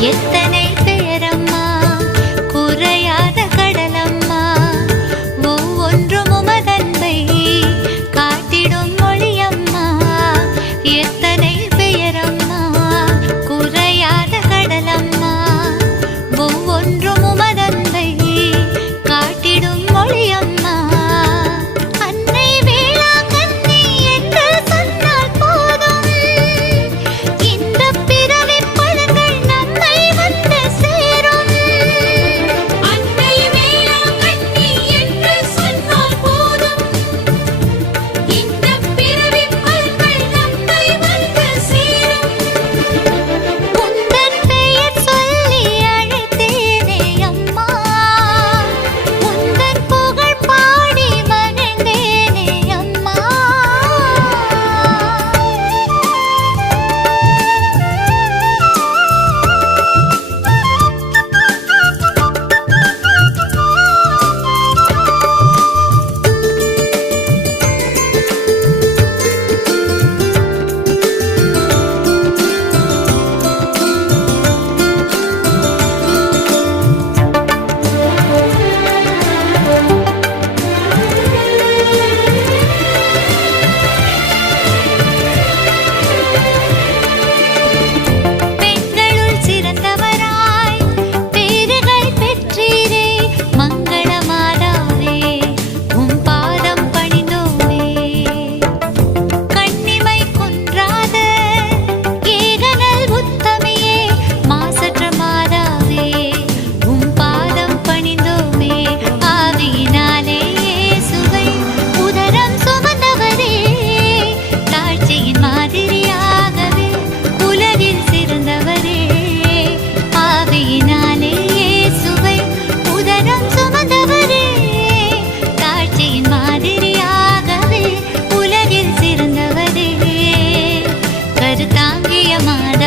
Jestem தாங்கிய மாலை.